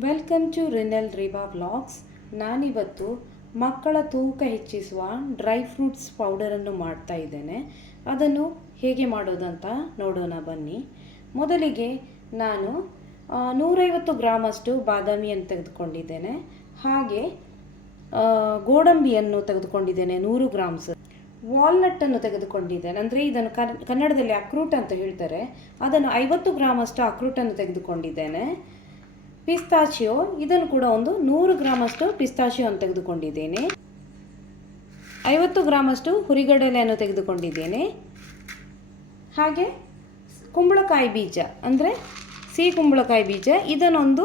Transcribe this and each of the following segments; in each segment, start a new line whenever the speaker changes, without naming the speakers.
Welcome to ರಿನಲ್ ರಿವಾ vlogs ನಾನಿವತ್ತು ಮಕ್ಕಳ ತೂಕ ಹೆಚ್ಚಿಸುವ ಡ್ರೈ ಫ್ರೂಟ್ಸ್ ಪೌಡರನ್ನು ಮಾಡ್ತಾ ಇದ್ದೇನೆ. ಅದನ್ನು ಹೇಗೆ ಮಾಡೋದಂತ ನೋಡೋಣ ಬನ್ನಿ. ಮೊದಲಿಗೆ ನಾನು ನೂರೈವತ್ತು ಗ್ರಾಮಷ್ಟು ಬಾದಾಮಿಯನ್ನು ತೆಗೆದುಕೊಂಡಿದ್ದೇನೆ. ಹಾಗೆ ಗೋಡಂಬಿಯನ್ನು ತೆಗೆದುಕೊಂಡಿದ್ದೇನೆ ನೂರು ಗ್ರಾಮ್ಸ್ ವಾಲ್ನಟ್ಟನ್ನು ತೆಗೆದುಕೊಂಡಿದ್ದೇನೆ. ಅಂದರೆ ಇದನ್ನು ಕನ್- ಕನ್ನಡದಲ್ಲಿ ಅಕ್ರೂಟ್ ಅಂತ ಹೇಳ್ತಾರೆ. ಅದನ್ನು ಐವತ್ತು ಗ್ರಾಮಷ್ಟು ಅಕ್ರೂಟನ್ನು ತೆಗೆದುಕೊಂಡಿದ್ದೇನೆ. ಪಿಸ್ತಾಚಿಯೋ, ಇದನ್ನು ಕೂಡ ಒಂದು ನೂರು ಗ್ರಾಮಷ್ಟು ಪಿಸ್ತಾಚಿಯೋವನ್ನು ತೆಗೆದುಕೊಂಡಿದ್ದೇನೆ. ಐವತ್ತು ಗ್ರಾಮಷ್ಟು ಹುರಿಗಡಲೆಯನ್ನು ತೆಗೆದುಕೊಂಡಿದ್ದೇನೆ. ಹಾಗೆ ಕುಂಬಳಕಾಯಿ ಬೀಜ, ಅಂದರೆ ಸಿಹಿ ಕುಂಬಳಕಾಯಿ ಬೀಜ, ಇದನ್ನೊಂದು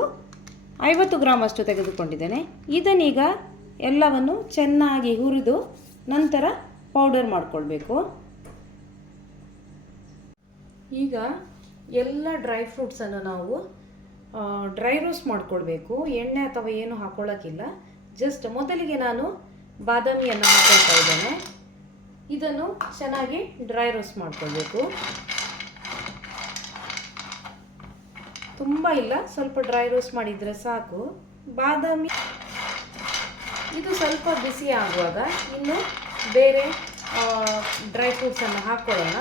ಐವತ್ತು ಗ್ರಾಮಷ್ಟು ತೆಗೆದುಕೊಂಡಿದ್ದೇನೆ. ಇದನ್ನೀಗ ಎಲ್ಲವನ್ನು ಚೆನ್ನಾಗಿ ಹುರಿದು ನಂತರ ಪೌಡರ್ ಮಾಡಿಕೊಳ್ಬೇಕು. ಈಗ ಎಲ್ಲ ಡ್ರೈ ಫ್ರೂಟ್ಸನ್ನು ನಾವು ಡ್ರೈ ರೋಸ್ಟ್ ಮಾಡ್ಕೊಳ್ಬೇಕು ಎಣ್ಣೆ ಅಥವಾ ಏನು ಹಾಕೊಳ್ಳೋಕ್ಕಿಲ್ಲ ಜಸ್ಟ್ ಮೊದಲಿಗೆ ನಾನು ಬಾದಾಮಿಯನ್ನು ಹಾಕೊಳ್ತಾ ಇದ್ದೇನೆ. ಇದನ್ನು ಚೆನ್ನಾಗಿ ಡ್ರೈ ರೋಸ್ಟ್ ಮಾಡ್ಕೊಳ್ಬೇಕು. ತುಂಬ ಇಲ್ಲ, ಸ್ವಲ್ಪ ಡ್ರೈ ರೋಸ್ಟ್ ಮಾಡಿದರೆ ಸಾಕು. ಬಾದಾಮಿ ಇದು ಸ್ವಲ್ಪ ಬಿಸಿ ಆಗುವಾಗ ಇನ್ನು ಬೇರೆ ಡ್ರೈ ಫ್ರೂಟ್ಸನ್ನು ಹಾಕ್ಕೊಳ್ಳೋಣ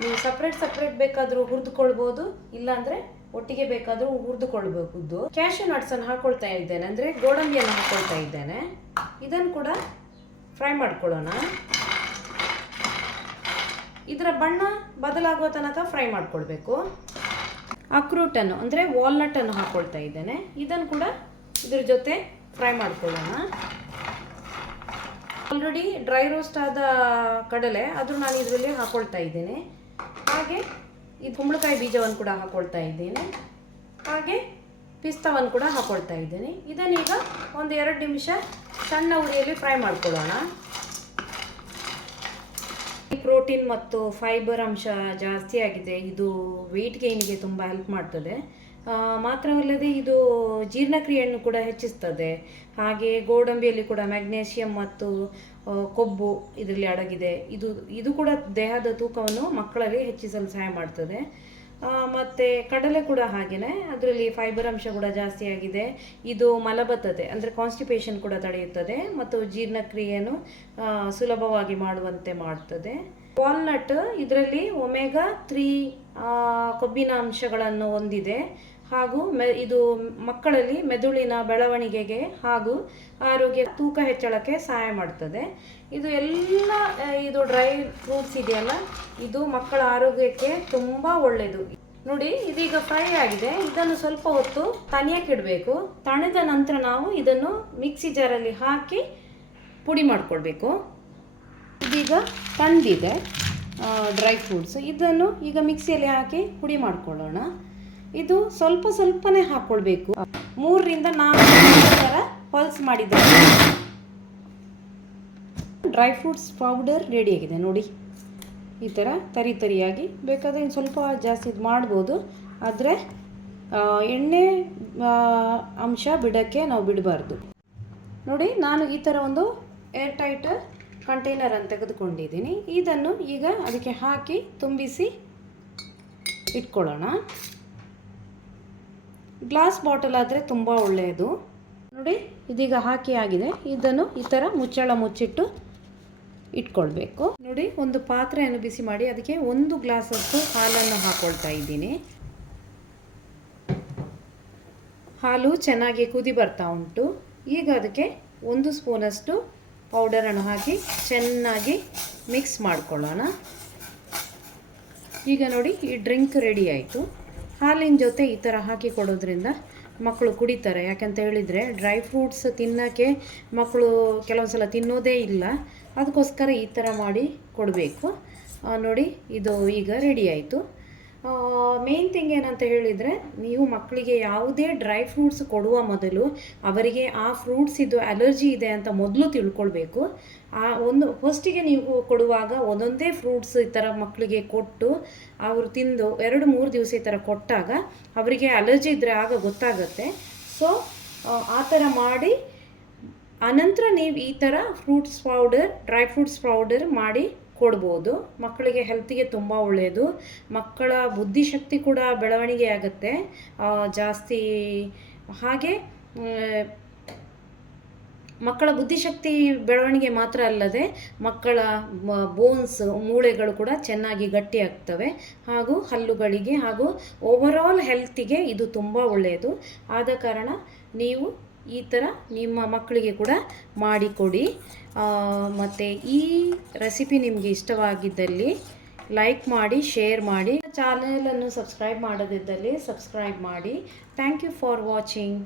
ನೀವು ಸಪ್ರೇಟ್ ಸಪ್ರೇಟ್ ಬೇಕಾದರೂ ಹುರಿದುಕೊಳ್ಬೋದು, ಇಲ್ಲಾಂದರೆ ಒಟ್ಟಿಗೆ ಬೇಕಾದರೂ ಹುರಿದುಕೊಳ್ಬಹುದು ಕ್ಯಾಶು ನಟ್ಸನ್ನು ಹಾಕೊಳ್ತಾ ಇದ್ದೇನೆ, ಅಂದರೆ ಗೋಡಂಬಿಯನ್ನು ಹಾಕೊಳ್ತಾ ಇದ್ದೇನೆ. ಇದನ್ನು ಕೂಡ ಫ್ರೈ ಮಾಡ್ಕೊಳ್ಳೋಣ. ಇದರ ಬಣ್ಣ ಬದಲಾಗುವ ತನಕ ಫ್ರೈ ಮಾಡ್ಕೊಳ್ಬೇಕು. ಅಕ್ರೂಟನ್ನು ಅಂದರೆ ವಾಲ್ನಟನ್ನು ಹಾಕ್ಕೊಳ್ತಾ ಇದ್ದೇನೆ. ಇದನ್ನು ಕೂಡ ಇದ್ರ ಜೊತೆ ಫ್ರೈ ಮಾಡ್ಕೊಳ್ಳೋಣ. ಆಲ್ರೆಡಿ ಡ್ರೈ ರೋಸ್ಟ್ ಆದ ಕಡಲೆ ಅದು ನಾನು ಇದರಲ್ಲಿ ಹಾಕೊಳ್ತಾ ಇದ್ದೇನೆ. ಹಾಗೆ ಈ ಕುಂಬಳಕಾಯಿ ಬೀಜವನ್ನು ಕೂಡ ಹಾಕೊಳ್ತಾ ಇದ್ದೇನೆ. ಹಾಗೆ ಪಿಸ್ತವನ್ನು ಕೂಡ ಹಾಕೊಳ್ತಾ ಇದ್ದೇನೆ. ಇದನ್ನೀಗ ಒಂದು ಎರಡು ನಿಮಿಷ ಸಣ್ಣ ಉರಿಯಲ್ಲಿ ಫ್ರೈ ಮಾಡ್ಕೊಳ್ಳೋಣ. ಪ್ರೋಟೀನ್ ಮತ್ತು ಫೈಬರ್ ಅಂಶ ಜಾಸ್ತಿ ಆಗಿದೆ. ಇದು ವೆಯ್ಟ್ ಗೈನ್ಗೆ ತುಂಬ ಹೆಲ್ಪ್ ಮಾಡ್ತದೆ. ಮಾತ್ರವಲ್ಲದೆ ಇದು ಜೀರ್ಣಕ್ರಿಯೆಯನ್ನು ಕೂಡ ಹೆಚ್ಚಿಸ್ತದೆ. ಹಾಗೆ ಗೋಡಂಬಿಯಲ್ಲಿ ಕೂಡ ಮ್ಯಾಗ್ನೇಷಿಯಂ ಮತ್ತು ಕೊಬ್ಬು ಇದರಲ್ಲಿ ಅಡಗಿದೆ. ಇದು ಇದು ಕೂಡ ದೇಹದ ತೂಕವನ್ನು ಮಕ್ಕಳಲ್ಲಿ ಹೆಚ್ಚಿಸಲು ಸಹಾಯ ಮಾಡ್ತದೆ. ಮತ್ತು ಕಡಲೆ ಕೂಡ ಹಾಗೆಯೇ ಅದರಲ್ಲಿ ಫೈಬರ್ ಅಂಶ ಕೂಡ ಜಾಸ್ತಿ ಆಗಿದೆ. ಇದು ಮಲಬದ್ಧತೆ, ಅಂದರೆ ಕಾನ್ಸ್ಟಿಪೇಷನ್ ಕೂಡ ತಡೆಯುತ್ತದೆ ಮತ್ತು ಜೀರ್ಣಕ್ರಿಯೆಯನ್ನು ಸುಲಭವಾಗಿ ಮಾಡುವಂತೆ ಮಾಡ್ತದೆ. ವಾಲ್ನಟ್ ಇದರಲ್ಲಿ ಒಮೆಗಾ ತ್ರೀ ಕೊಬ್ಬಿನ ಅಂಶಗಳನ್ನು ಹೊಂದಿದೆ. ಹಾಗೂ ಮೆ, ಇದು ಮಕ್ಕಳಲ್ಲಿ ಮೆದುಳಿನ ಬೆಳವಣಿಗೆಗೆ ಹಾಗೂ ಆರೋಗ್ಯ ತೂಕ ಹೆಚ್ಚಳಕ್ಕೆ ಸಹಾಯ ಮಾಡ್ತದೆ. ಇದು ಎಲ್ಲ ಇದು ಡ್ರೈ ಫ್ರೂಟ್ಸ್ ಇದೆಯಲ್ಲ, ಇದು ಮಕ್ಕಳ ಆರೋಗ್ಯಕ್ಕೆ ತುಂಬ ಒಳ್ಳೆಯದು ನೋಡಿ, ಇದೀಗ ಫ್ರೈ ಆಗಿದೆ. ಇದನ್ನು ಸ್ವಲ್ಪ ಹೊತ್ತು ತಣಿಯಕ್ಕೆ ಇಡಬೇಕು. ತಣಿದ ನಂತರ ನಾವು ಇದನ್ನು ಮಿಕ್ಸಿ ಜಾರಲ್ಲಿ ಹಾಕಿ ಪುಡಿ ಮಾಡಿಕೊಳ್ಬೇಕು. ಇದೀಗ ತಂದಿದೆ ಡ್ರೈ ಫ್ರೂಟ್ಸ್. ಇದನ್ನು ಈಗ ಮಿಕ್ಸಿಯಲ್ಲಿ ಹಾಕಿ ಪುಡಿ ಮಾಡ್ಕೊಳ್ಳೋಣ. ಇದು ಸ್ವಲ್ಪ ಸ್ವಲ್ಪನೇ ಹಾಕ್ಕೊಳ್ಬೇಕು ಮೂರರಿಂದ ನಾಲ್ಕು ಥರ ಪಲ್ಸ್ ಮಾಡಿದ್ದಾರೆ ಡ್ರೈ ಫ್ರೂಟ್ಸ್ ಪೌಡರ್ ರೆಡಿಯಾಗಿದೆ ನೋಡಿ, ಈ ಥರ ತರಿ ತರಿಯಾಗಿ ಬೇಕಾದರೆ ಇನ್ನು ಸ್ವಲ್ಪ ಜಾಸ್ತಿ ಇದು ಮಾಡ್ಬೋದು. ಆದರೆ ಎಣ್ಣೆ ಅಂಶ ಬಿಡೋಕ್ಕೆ ನಾವು ಬಿಡಬಾರ್ದು. ನೋಡಿ, ನಾನು ಈ ಥರ ಒಂದು ಏರ್ ಟೈಟ್ ಕಂಟೈನರನ್ನು ತೆಗೆದುಕೊಂಡಿದ್ದೀನಿ. ಇದನ್ನು ಈಗ ಅದಕ್ಕೆ ಹಾಕಿ ತುಂಬಿಸಿ ಇಟ್ಕೊಳ್ಳೋಣ. ಗ್ಲಾಸ್ ಬಾಟಲ್ ಆದರೆ ತುಂಬ ಒಳ್ಳೆಯದು. ನೋಡಿ, ಇದೀಗ ಹಾಕಿ ಆಗಿದೆ. ಇದನ್ನು ಈ ಥರ ಮುಚ್ಚಳ ಮುಚ್ಚಿಟ್ಟು ಇಟ್ಕೊಳ್ಬೇಕು. ನೋಡಿ, ಒಂದು ಪಾತ್ರೆಯನ್ನು ಬಿಸಿ ಮಾಡಿ, ಅದಕ್ಕೆ ಒಂದು ಗ್ಲಾಸಷ್ಟು ಹಾಲನ್ನು ಹಾಕ್ಕೊಳ್ತಾ ಇದ್ದೀನಿ. ಹಾಲು ಚೆನ್ನಾಗಿ ಕುದಿ ಬರ್ತಾ ಉಂಟು. ಈಗ ಅದಕ್ಕೆ ಒಂದು ಸ್ಪೂನಷ್ಟು ಪೌಡರನ್ನು ಹಾಕಿ ಚೆನ್ನಾಗಿ ಮಿಕ್ಸ್ ಮಾಡ್ಕೊಳ್ಳೋಣ. ಈಗ ನೋಡಿ, ಈ ಡ್ರಿಂಕ್ ರೆಡಿ ಆಯಿತು. ಹಾಲಿನ ಜೊತೆ ಈ ಥರ ಹಾಕಿ ಕೊಡೋದ್ರಿಂದ ಮಕ್ಕಳು ಕುಡಿತಾರೆ. ಯಾಕಂತ ಹೇಳಿದರೆ ಡ್ರೈ ಫ್ರೂಟ್ಸ್ ತಿನ್ನೋಕ್ಕೆ ಮಕ್ಕಳು ಕೆಲವೊಂದು ಸಲ ತಿನ್ನೋದೇ ಇಲ್ಲ. ಅದಕ್ಕೋಸ್ಕರ ಈ ಥರ ಮಾಡಿ ಕೊಡಬೇಕು. ನೋಡಿ, ಇದು ಈಗ ರೆಡಿ ಆಯಿತು. ಮೇನ್ ಥಿಂಗ್ ಏನಂತ ಹೇಳಿದರೆ, ನೀವು ಮಕ್ಕಳಿಗೆ ಯಾವುದೇ ಡ್ರೈ ಫ್ರೂಟ್ಸ್ ಕೊಡುವ ಮೊದಲು ಅವರಿಗೆ ಆ ಫ್ರೂಟ್ಸ್ ಇದು ಅಲರ್ಜಿ ಇದೆ ಅಂತ ಮೊದಲು ತಿಳ್ಕೊಳ್ಬೇಕು. ಆ, ಒಂದು ಫಸ್ಟಿಗೆ ನೀವು ಕೊಡುವಾಗ ಒಂದೊಂದೇ ಫ್ರೂಟ್ಸ್ ಈ ಥರ ಮಕ್ಕಳಿಗೆ ಕೊಟ್ಟು ಅವರು ತಿಂದು ಎರಡು, ಮೂರು ದಿವಸ ಈ ಥರ ಕೊಟ್ಟಾಗ ಅವರಿಗೆ ಅಲರ್ಜಿ ಇದ್ದರೆ ಆಗ ಗೊತ್ತಾಗುತ್ತೆ. ಸೊ ಆ ಥರ ಮಾಡಿ ಆನಂತರ ನೀವು ಈ ಥರ fruits powder dry fruits powder ಮಾಡಿ ಕೊಡ್ಬೋದು. ಮಕ್ಕಳಿಗೆ ಹೆಲ್ತಿಗೆ ತುಂಬ ಒಳ್ಳೆಯದು ಮಕ್ಕಳ ಬುದ್ಧಿಶಕ್ತಿ ಕೂಡ ಬೆಳವಣಿಗೆ ಆಗುತ್ತೆ. ಜಾಸ್ತಿ ಹಾಗೆ ಮಕ್ಕಳ ಬುದ್ಧಿಶಕ್ತಿ ಬೆಳವಣಿಗೆ ಮಾತ್ರ ಅಲ್ಲದೆ ಮಕ್ಕಳ ಬೋನ್ಸ್ ಮೂಳೆಗಳು ಕೂಡ ಚೆನ್ನಾಗಿ ಗಟ್ಟಿಯಾಗ್ತವೆ ಹಾಗೂ ಹಲ್ಲುಗಳಿಗೆ ಹಾಗೂ ಓವರಾಲ್ ಹೆಲ್ತಿಗೆ ಇದು ತುಂಬ ಒಳ್ಳೆಯದು ಆದ ಕಾರಣ ನೀವು ಈ ಥರ ನಿಮ್ಮ ಮಕ್ಕಳಿಗೆ ಕೂಡ ಮಾಡಿಕೊಡಿ. ಮತ್ತು ಈ ರೆಸಿಪಿ ನಿಮಗೆ ಇಷ್ಟವಾಗಿದ್ದಲ್ಲಿ ಲೈಕ್ ಮಾಡಿ ಶೇರ್ ಮಾಡಿ. ಚಾನಲನ್ನು ಸಬ್ಸ್ಕ್ರೈಬ್ ಮಾಡೋದಿದ್ದಲ್ಲಿ ಸಬ್ಸ್ಕ್ರೈಬ್ ಮಾಡಿ. Thank you for watching